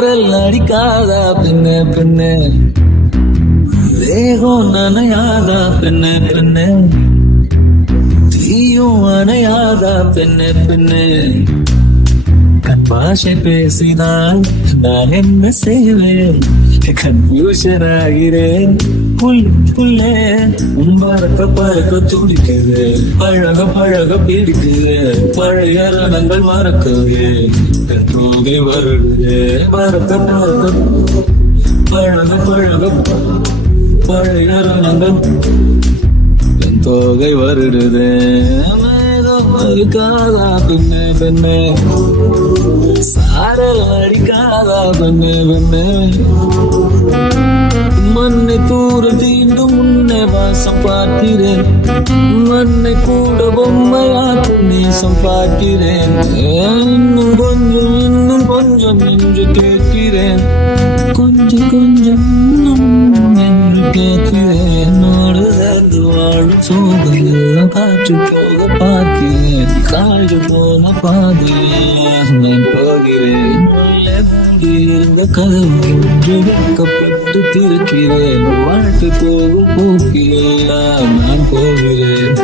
சாரல் நடிக்காதா பின்ன பின்ன தேகம் நனையாதா பின்ன பின்ன தீயும் அணையாதா பின்ன பின்ன கண் பாஷை பேசினால் நான் என்ன செய்வேன்? கன்ஃபியூஷன் ஆகிறேன். புல் புல்லே பறக்க பறக்க துடிக்குது. பழக பழக பிடிக்குது. பழைய ரணங்கள் மறக்குது. தோகை வருடுது பறக்க பறக்க பழக பழக. பழைய ரணங்கள் என் தோகை வருடுது மேகம் இருக்காதா பெண்ணே பெண்ணே. சாரல் அடிக்காதா பெண்ணே பெண்ணே. மண்ணை தூர தீண்டும் முன்னே வாசம் பார்க்கிறேன். மண்ணை கூட பொம்மையாக்கும் நேசம் பார்க்கிறேன். இன்னும் கொஞ்சம் இன்னும் கொஞ்சம் என்று கேட்கிறேன். கொஞ்சம் கொஞ்சம் இன்னும் என்று கேட்கிறேன். என்னோடு சேர்ந்து வாழும் சோகையில் காற்று போக பார்க்கிறேன். காற்று போன பாதையில் நான் போகிறேன். உள்ளே இருந்த கதவு என்று வைக்கப்பட்டு திருக்கிறேன் வாழ்த்து போகும் போக்கிலெல்லாம் நான் போகிறேன்.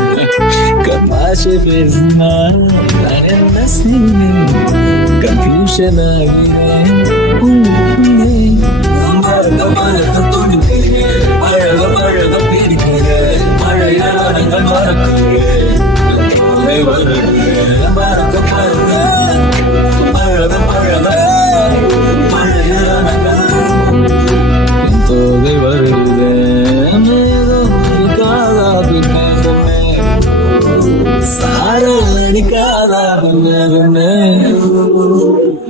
கபாஷை பேசினால் நான் என்ன செய்வேன்? கன்ஃபியூஷன் ஆகிறேன். அடிக்காதா பின்னே பின்னே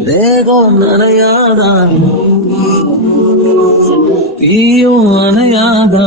தேகம் நனையாதா தீயும் அணையாதா?